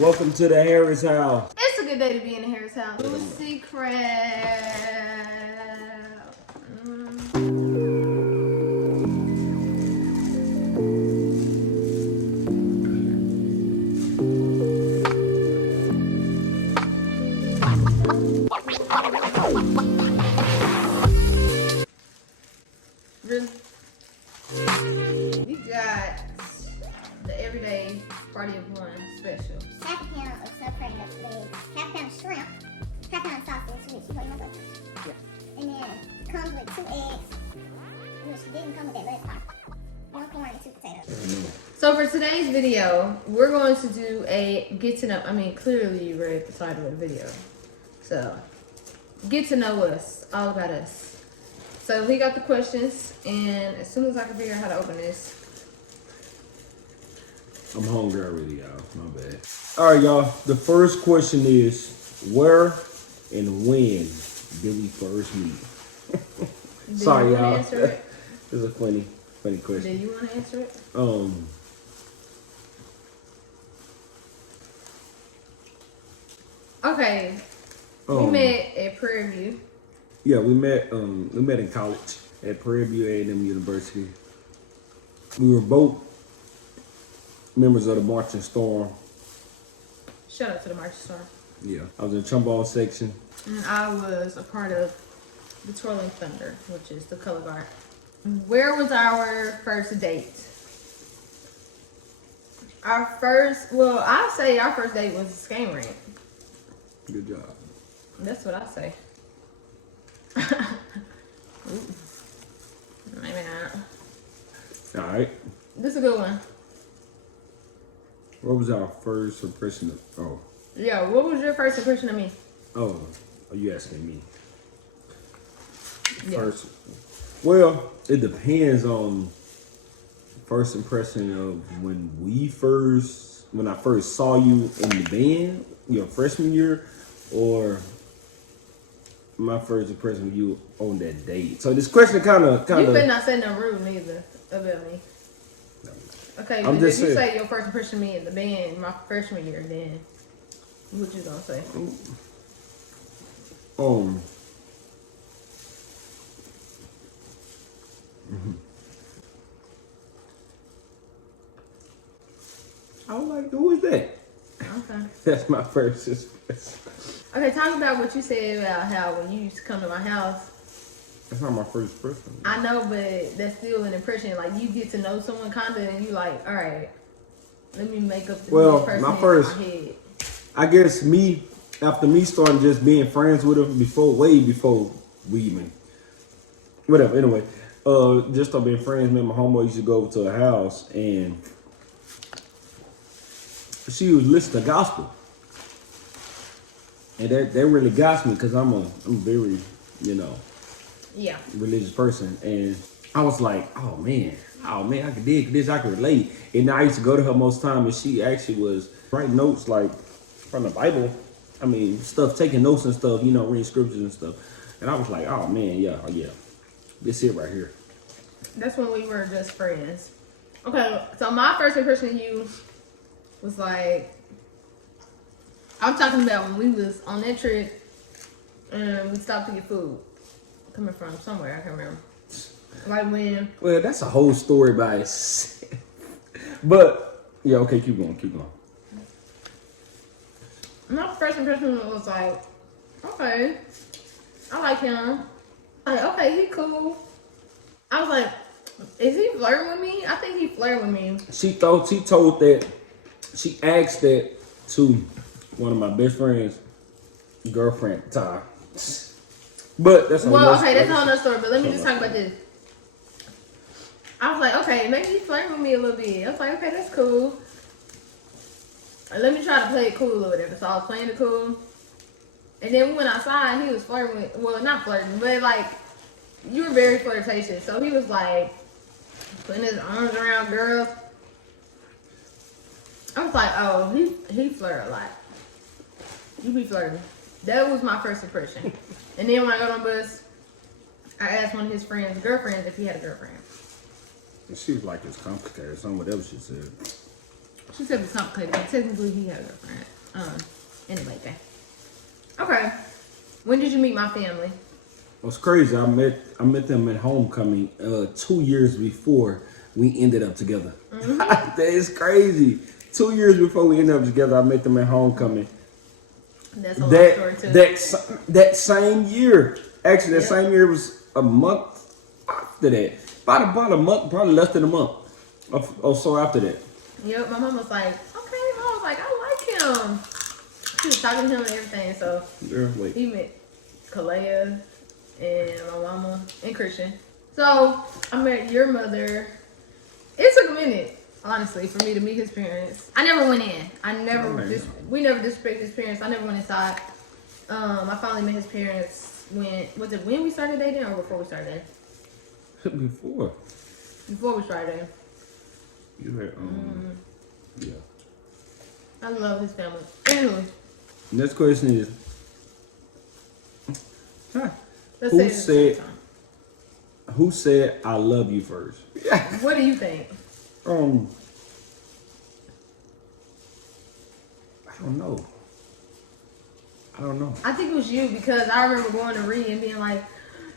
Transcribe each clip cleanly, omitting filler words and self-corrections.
Welcome to the Harris house. It's a good day to be in the Harris house. Lucy Crab. Really? We got the everyday party of one special. Half a pound of stuffed legs, half a pound of shrimp, half a pound of sausage, which you put in my butter. Yeah. And then it comes with 2 eggs, which didn't come with that last time. 1 corn and 2 potatoes. So for today's video, we're going to do a get to know. I mean, clearly you read the title of the video. So get to know us, all about us. So he got the questions, and as soon as I can figure out how to open this. I'm hungry already, y'all. My bad. All right, y'all. The first question is, where and when did we first meet? Sorry, y'all. Answer it? This is a funny question. Do you want to answer it? Okay. We met at Prairie View. Yeah, we met in college at Prairie View A&M University. We were both members of the Marching Storm. Shout out to the Marching Storm. Yeah, I was in the trombone section. And I was a part of the Twirling Thunder, which is the color guard. Where was our first date? I'll say our first date was a skating rink. Good job. That's what I say. Maybe not. All right. This is a good one. What was our first impression of? Yeah, what was your first impression of me? Oh, are you asking me? Yeah. First. Well, it depends on first impression of when I first saw you in the band, your freshman year, or my first impression of you on that date. So this question kind of. You better not say no rude neither about me. Okay, I'm but just if you saying. say your first impression of me in the band my freshman year, then what you gonna say? I was like, who is that? Okay. That's my first impression. Okay, talk about what you said about how when you used to come to my house. That's not my first impression. I know, but that's still an impression. Like, you get to know someone kind of, and you like, all right, let me make up the new person my in first, my head. I guess after me starting just being friends with him way before we even, whatever. Anyway, just started being friends. Me and my homeboy used to go over to her house, and she was listening to gospel. And that really got me because I'm very, Yeah. religious person. And I was like, oh man, I could dig this, I could relate. And I used to go to her most time, and she actually was writing notes like from the Bible. I mean, stuff, taking notes and stuff, reading scriptures and stuff. And I was like, oh man, yeah, this it right here. That's when we were just friends. Okay, so my first impression of you was like, I'm talking about when we was on that trip and we stopped to get food. Coming from somewhere, I can't remember. Like when... Well, that's a whole story by itself. But, yeah, okay, keep going. My first impression was like, okay, I like him. Like, okay, he cool. I was like, is he flirting with me? I think he flirted with me. She asked that to one of my best friend's girlfriend, Ty. But that's that's a whole nother story. But let me just talk about this. I was like, okay, maybe he's flirting with me a little bit. I was like, okay, that's cool. Let me try to play it cool or whatever. So I was playing it cool. And then we went outside and he was flirting with, well, not flirting, but like, you were very flirtatious. So he was like, putting his arms around girls. I was like, oh, he flirt a lot. You be flirting. That was my first impression. And then when I got on the bus, I asked one of his girlfriends if he had a girlfriend. She was like, it's complicated. Some whatever she said. She said it's complicated, but technically he had a girlfriend. Anyway, okay. When did you meet my family? It's crazy. I met them at homecoming 2 years before we ended up together. That is crazy. 2 years before we ended up together, I met them at homecoming. That's a long story too. That same year, actually, that same year was a month after that. About a month, probably less than a month or so after that. Yep, my mom was like, okay, I was like, I like him. She was talking to him and everything, so he met Kalea and my mama and Christian. So I met your mother. It took a minute, honestly, for me to meet his parents. I never went in. We never disrespected his parents. I never went inside. I finally met his parents when we started dating or before we started dating? Before we started dating. You had, yeah. I love his family. Anyway. Next question is, who said I love you first? What do you think? I don't know. I think it was you because I remember going to Reed and being like,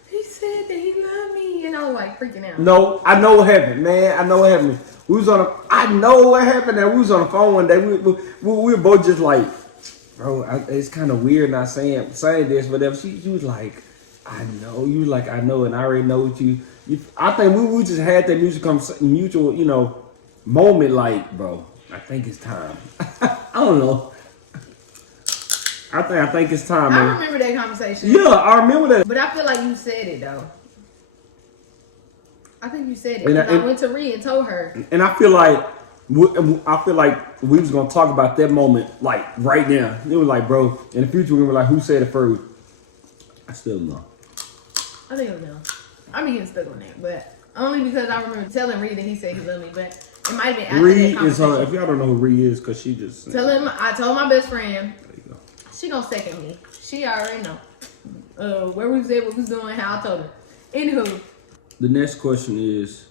he said that he loved me, and I was like freaking out. No, I know what happened, man. I know what happened. I know what happened. And we was on the phone one day. We were both just like, bro, it's kind of weird not saying this, but if she was like, I know. You was like, I know, and I already know what you. I think we just had that mutual, moment. Like, bro, I think it's time. I don't know. I think it's time, man. I remember that conversation. Yeah, I remember that. But I feel like you said it though. I think you said it. And I went to Ree and told her. And I feel like we was gonna talk about that moment like right now. It was like, bro, in the future we were like, who said it first? I still don't know. I think it was him. I'm getting stuck on that, but only because I remember telling Ree that he said he loved me, but it might have been after Ree that conversation. is her. If y'all don't know who Ree is, cause she just tell him I told my best friend. There you go. She gonna second me. She already know. Where we was at, what we was doing, how I told her. Anywho. The next question is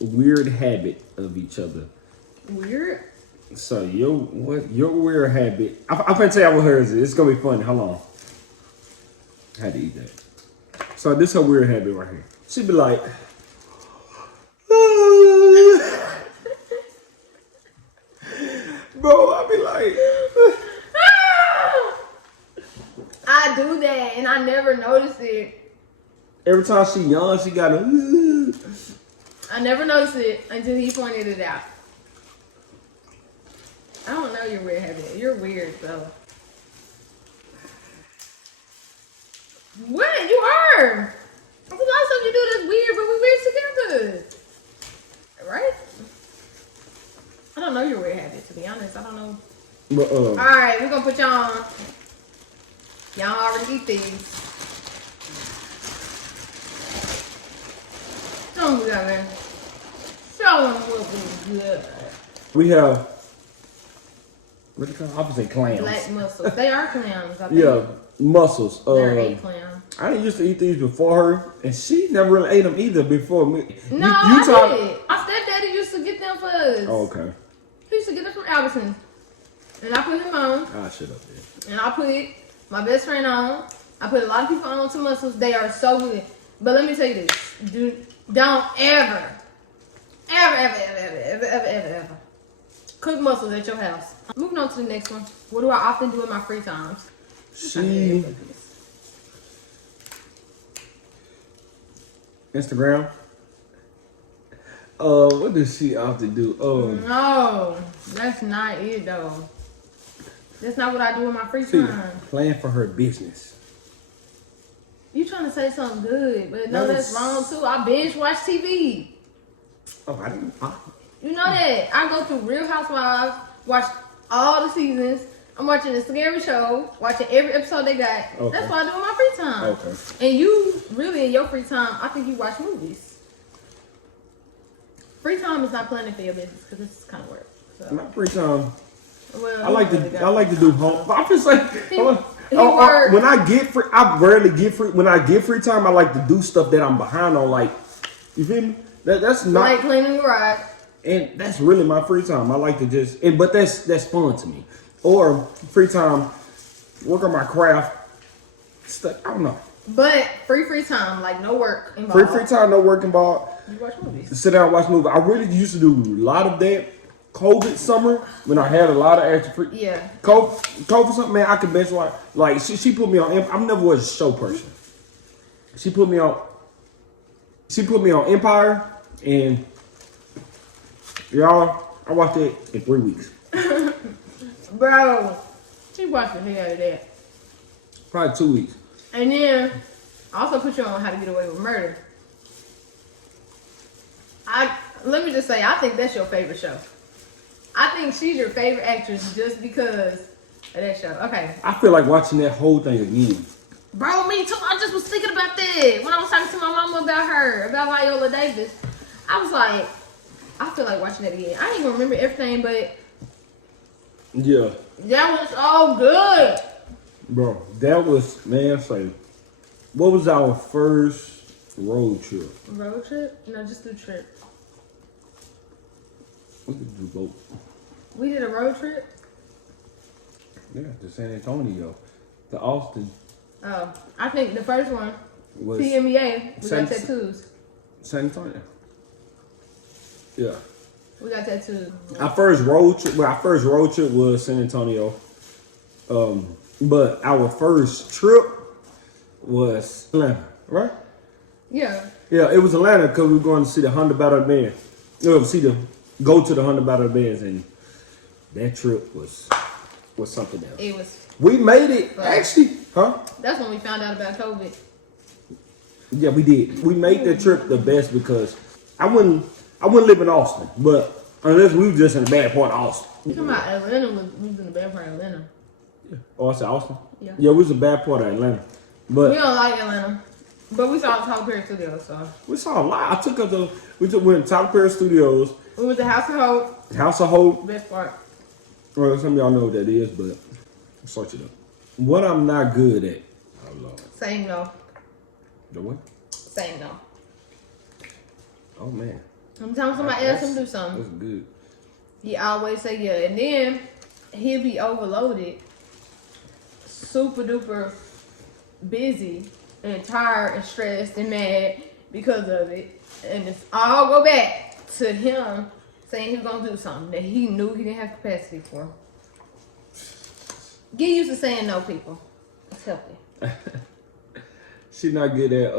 weird habit of each other. Weird? So your weird habit? I'm gonna tell you what hers is. It's gonna be funny. Hold on. I had to eat that. So this is her weird habit right here. She'd be like, bro, I'd be like, I do that and I never notice it. Every time she yawns, she got a. I never noticed it until he pointed it out. I don't know your weird habit. You're weird, though. What? You are. There's a lot of stuff you do that's weird, but we're weird together. Right? I don't know your weird habit, to be honest. I don't know. But, alright, we're gonna put y'all on. Y'all already eat these. Show them what we got, man. Show them what we good. We have, what do you call them? Opposite clams. Black mussels. They are clams, I think. Yeah, mussels. They're a clam. I didn't used to eat these before her, and she never really ate them either before me. No, I did. My stepdaddy used to get them for us. Oh, okay. He used to get them from Albertsons. And I put him on. Ah, shut up there. And I put my best friend on. I put a lot of people on to mussels. They are so good. But let me tell you this. Don't ever cook mussels at your house. Moving on to the next one. What do I often do in my free times? Instagram. What does she often do? No, that's not it though. That's not what I do in my free time. Plan for her business. You trying to say something good, but no, that's wrong too. I binge watch TV. Oh, I didn't. You know that. I go through Real Housewives, watch all the seasons. I'm watching the Scary Show, watching every episode they got. Okay. That's what I do in my free time. Okay. And you, really, in your free time, I think you watch movies. Free time is not planning for your business because it's kind of work. So. My free time. Well, I like to do home. I'm just like. When I get free, I rarely get free. When I get free time, I like to do stuff that I'm behind on. Like, you feel me? That's not Like cleaning the garage. and that's really my free time. I like to just but that's fun to me. Or free time, work on my craft. Stuff, I don't know. But free time, like no work involved. Free time, no work involved. You watch movies. Sit down and watch movies. I really used to do a lot of that. COVID summer when I had a lot of extra free. Yeah. COVID something, man. I could bench watch. Like she put me on. I never was a show person. She put me on Empire, and y'all, I watched it in 3 weeks. Bro, she watched the hell out of that. Probably 2 weeks. And then I also put you on How to Get Away with Murder. Let me just say, I think that's your favorite show. I think she's your favorite actress just because of that show. Okay. I feel like watching that whole thing again. Bro, me too. I just was thinking about that when I was talking to my mama about Viola Davis. I was like, I feel like watching that again. I didn't even remember everything, but Yeah, that was all good. bro, that was, man. Say, what was our first road trip? Road trip? No, just do trip. We could do both. We did a road trip? Yeah, to San Antonio, to Austin. Oh, I think the first one, Was PMEA, we San- got tattoos. San Antonio. Yeah. We got tattoos. Our first road trip was San Antonio. But our first trip was Atlanta, right? Yeah. Yeah, it was Atlanta because we were going to see the 100 Battle Band. Go to the 100 Battle Bands, and that trip was something else. It was. We made it, But- actually, huh? That's when we found out about COVID. Yeah, we did. We made that trip the best because I wouldn't live in Austin, but unless we were just in the bad part of Austin. You talking about Atlanta? We was in the bad part of Atlanta. Oh, I said Austin? Yeah. Yeah, we was in the bad part of Atlanta. We But don't like Atlanta, but we saw Tyler Perry Studios, so we saw a lot. We went to Tyler Perry Studios, we went to House of Hope. House of Hope. Best part. Well, some of y'all know what that is, but search it up. What I'm not good at. Oh, Lord. Saying no. The what? Saying no. Oh, man. I'm telling somebody else to do something. That's good. He always say yeah, and then he'll be overloaded, super duper busy and tired and stressed and mad because of it, and it's all go back to him saying he was gonna do something that he knew he didn't have capacity for. Get used to saying no, people. It's healthy. She's not good at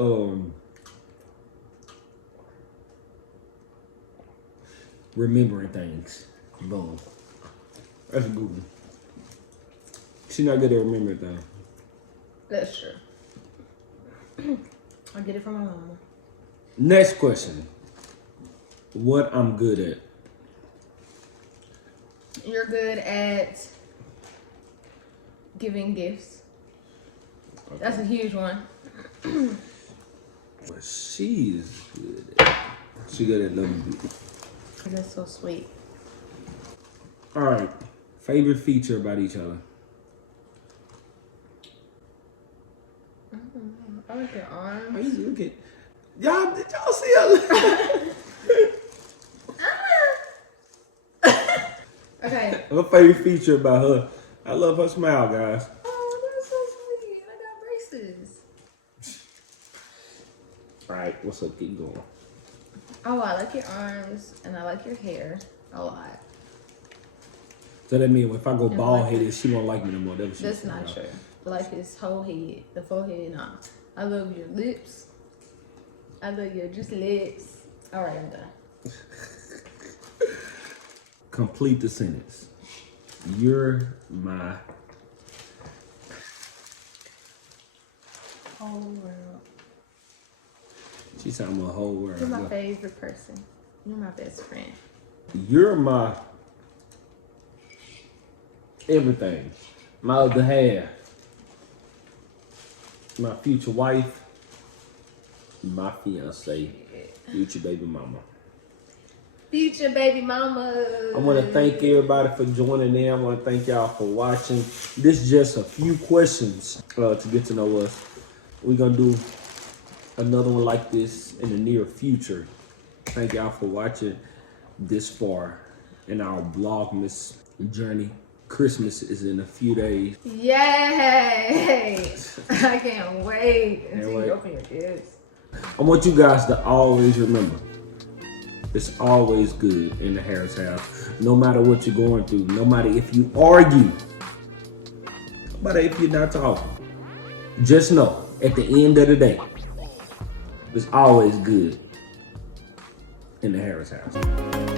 remembering things. Boom. That's a good one. She's not good at remembering things. That's true. I get it from my mama. Next question. What I'm good at? You're good at giving gifts. That's a huge one. What she is good at. She good at loving people. That's so sweet. All right. Favorite feature about each other? I like your arms. Oh, you look at y'all. Did y'all see her? Okay. Her favorite feature about her? I love her smile, guys. Oh, that's so sweet. I got braces. All right. What's up? Keep going. Oh, I like your arms and I like your hair a lot. So that means if I go And bald like headed, she won't like me no more. That's what she That's said, not y'all. true. I like his whole head, the forehead, nah. I love your lips. I love your just lips. All right, I'm done. Complete the sentence. You're my Whole world. She's talking about whole world. You're my favorite person. You're my best friend. You're my everything. My other half. My future wife. My fiance. Future baby mama. Future baby mama. I want to thank everybody for joining in. I want to thank y'all for watching. This is just a few questions to get to know us. We're going to do another one like this in the near future. Thank y'all for watching this far in our Vlogmas journey. Christmas is in a few days. Yay! I can't wait until wait. you open your gifts. I want you guys to always remember, it's always good in the Harris house. No matter what you're going through, no matter if you argue, no matter if you're not talking. Just know, at the end of the day, it's always good in the Harris house.